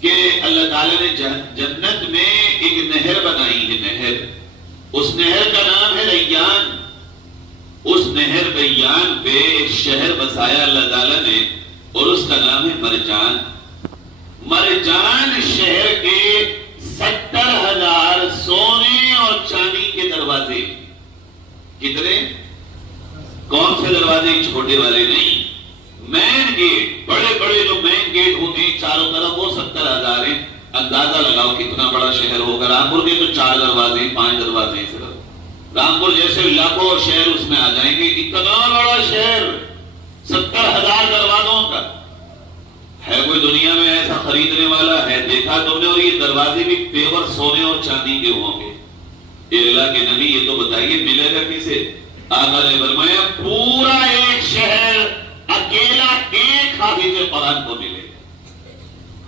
کہ اللہ تعالیٰ نے جنت میں ایک نہر بنائی ہے، نہر، اس نہر کا نام ہے ریان۔ اس نہر ریان پہ ایک شہر بسایا اللہ تعالیٰ نے اور اس کا نام ہے مرجان۔ مرجان شہر کے 70,000 سونے اور چاندی کے دروازے۔ کتنے؟ کون سے دروازے؟ چھوٹے والے نہیں، مین گیٹ، بڑے بڑے جو مین گیٹ ہوتے ہیں چاروں طرف، وہ 70,000 ہیں۔ اندازہ لگاؤ کتنا بڑا شہر ہوگا۔ رامپور کے تو 4 دروازے، 5 دروازے صرف۔ رامپور جیسے لاکھوں اور شہر اس میں آ جائیں گے۔ اتنا بڑا شہر 70,000 دروازوں کا ہے۔ کوئی دنیا میں ایسا خریدنے والا ہے؟ دیکھا تم نے؟ اور یہ دروازے بھی پیور سونے اور چاندی کے ہوں گے۔ اے اللہ کے نبی یہ تو بتائیے ملے گا کسے؟ آقا نے فرمایا پورا ایک شہر اکیلا ایک حافظ قرآن کو ملے گا۔